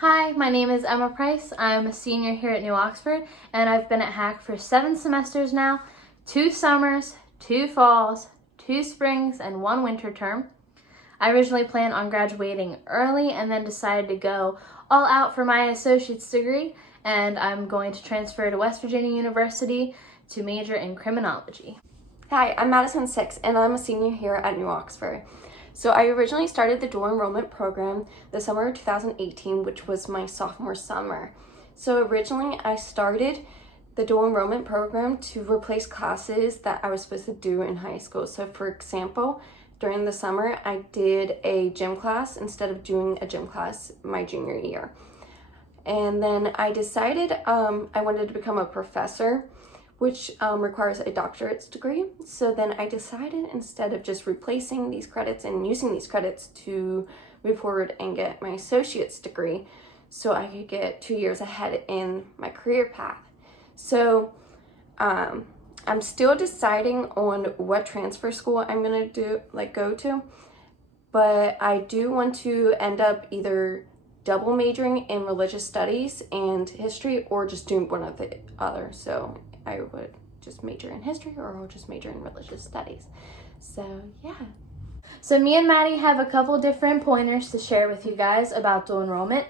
Hi, my name is Emma Price. I'm a senior here at New Oxford, and I've been at HAC for 7 semesters now, 2 summers, 2 falls, 2 springs, and 1 winter term. I originally planned on graduating early and then decided to go all out for my associate's degree, and I'm going to transfer to West Virginia University to major in criminology. Hi, I'm Madison 6, and I'm a senior here at New Oxford. So I originally started the dual enrollment program the summer of 2018, which was my sophomore summer. So originally I started the dual enrollment program to replace classes that I was supposed to do in high school. So for example, during the summer, I did a gym class instead of doing a gym class my junior year. And then I decided I wanted to become a professor, which requires a doctorate's degree. So then I decided, instead of just replacing these credits and using these credits to move forward and get my associate's degree, so I could get 2 years ahead in my career path. So I'm still deciding on what transfer school I'm gonna go to, but I do want to end up either double majoring in religious studies and history, or just doing one of the other. So I would just major in history, or I'll just major in religious studies. So yeah. So me and Maddie have a couple different pointers to share with you guys about dual enrollment.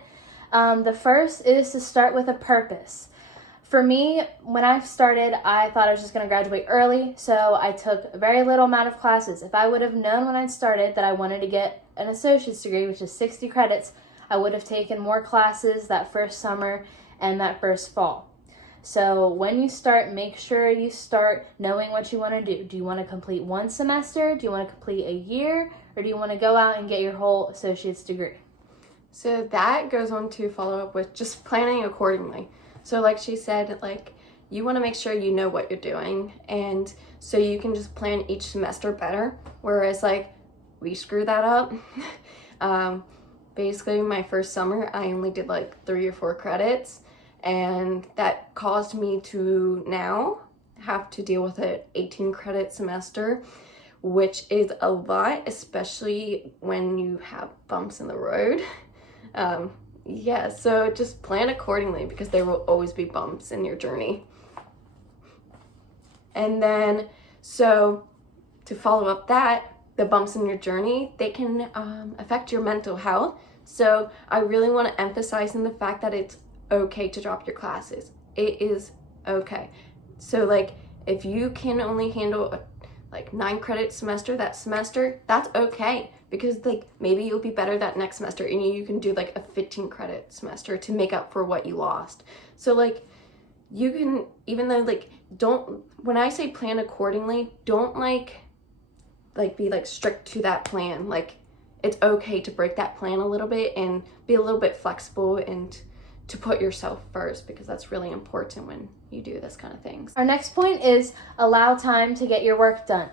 The first is to start with a purpose. For me, when I started, I thought I was just going to graduate early, so I took a very little amount of classes. If I would have known when I started that I wanted to get an associate's degree, which is 60 credits, I would have taken more classes that first summer and that first fall. So when you start, make sure you start knowing what you want to do. Do you want to complete 1 semester? Do you want to complete a year? Or do you want to go out and get your whole associate's degree? So that goes on to follow up with just planning accordingly. So like she said, you want to make sure you know what you're doing, and so you can just plan each semester better. Whereas we screw that up. Basically my first summer, I only did 3 or 4 credits. And that caused me to now have to deal with an 18 credit semester, which is a lot, especially when you have bumps in the road. So just plan accordingly, because there will always be bumps in your journey. And then, so to follow up that, the bumps in your journey, they can affect your mental health. So I really want to emphasize in the fact that it's okay to drop your classes. It is okay. So if you can only handle a 9 credit semester that semester, that's okay, because maybe you'll be better that next semester and you can do a 15 credit semester to make up for what you lost. So you can, even though don't, when I say plan accordingly, don't be strict to that plan. It's okay to break that plan a little bit and be a little bit flexible, and to put yourself first, because that's really important when you do this kind of things. Our next point is allow time to get your work done.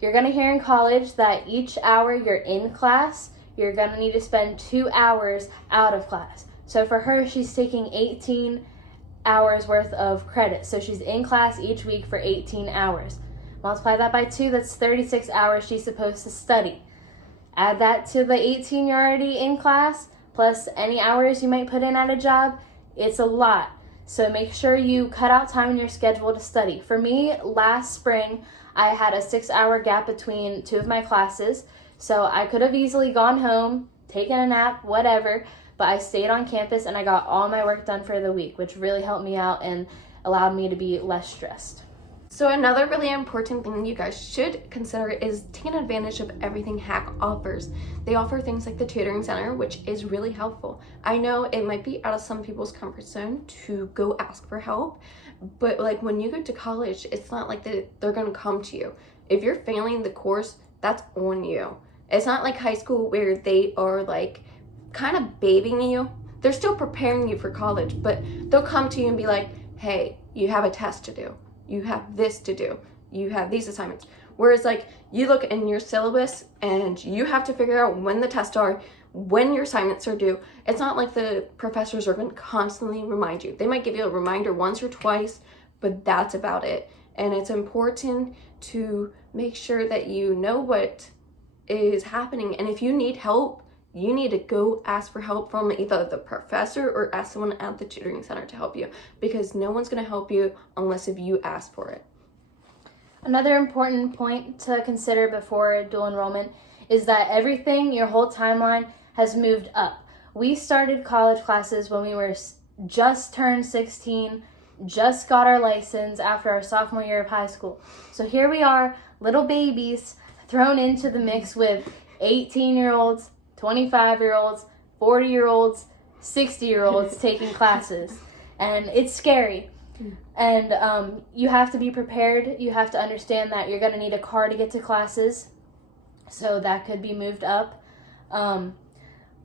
You're going to hear in college that each hour you're in class, you're going to need to spend 2 hours out of class. So for her, she's taking 18 hours worth of credit. So she's in class each week for 18 hours. Multiply that by 2, that's 36 hours she's supposed to study. Add that to the 18 you're already in class, plus any hours you might put in at a job. It's a lot. So make sure you cut out time in your schedule to study. For me, last spring, I had a 6-hour gap between 2 of my classes. So I could have easily gone home, taken a nap, whatever, but I stayed on campus and I got all my work done for the week, which really helped me out and allowed me to be less stressed. So another really important thing you guys should consider is taking advantage of everything HAC offers. They offer things like the tutoring center, which is really helpful. I know it might be out of some people's comfort zone to go ask for help, but when you go to college, it's not like they're gonna come to you. If you're failing the course, that's on you. It's not like high school where they are kind of babying you. They're still preparing you for college, but they'll come to you and be like, hey, you have a test to do. You have this to do. You have these assignments. Whereas you look in your syllabus and you have to figure out when the tests are, when your assignments are due. It's not like the professors are going to constantly remind you. They might give you a reminder once or twice, but that's about it. And it's important to make sure that you know what is happening. And if you need help, you need to go ask for help from either the professor or ask someone at the tutoring center to help you, because no one's going to help you unless if you ask for it. Another important point to consider before dual enrollment is that everything, your whole timeline, has moved up. We started college classes when we were just turned 16, just got our license after our sophomore year of high school. So here we are, little babies, thrown into the mix with 18-year-olds, 25-year-olds, 40-year-olds, 60-year-olds taking classes. And it's scary. And you have to be prepared. You have to understand that you're going to need a car to get to classes. So that could be moved up.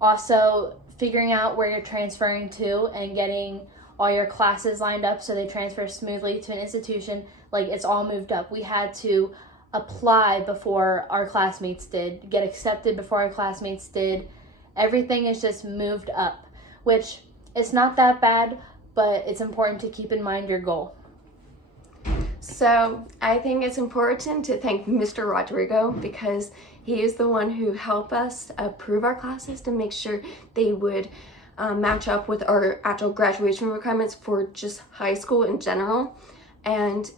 Also, figuring out where you're transferring to and getting all your classes lined up so they transfer smoothly to an institution. Like, it's all moved up. We had to apply before our classmates did, get accepted before our classmates did. Everything is just moved up, which it's not that bad, but it's important to keep in mind your goal. So I think it's important to thank Mr. Rodrigo, because he is the one who helped us approve our classes to make sure they would match up with our actual graduation requirements for just high school in general. And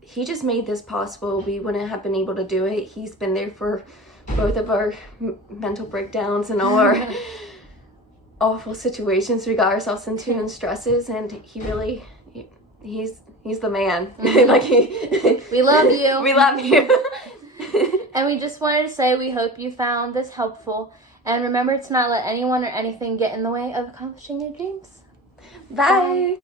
he just made this possible. We wouldn't have been able to do it. He's been there for both of our mental breakdowns and all our awful situations we got ourselves into and stresses, and he really, he's the man. Like, we love you. We love you. And we just wanted to say we hope you found this helpful. And remember to not let anyone or anything get in the way of accomplishing your dreams. Bye.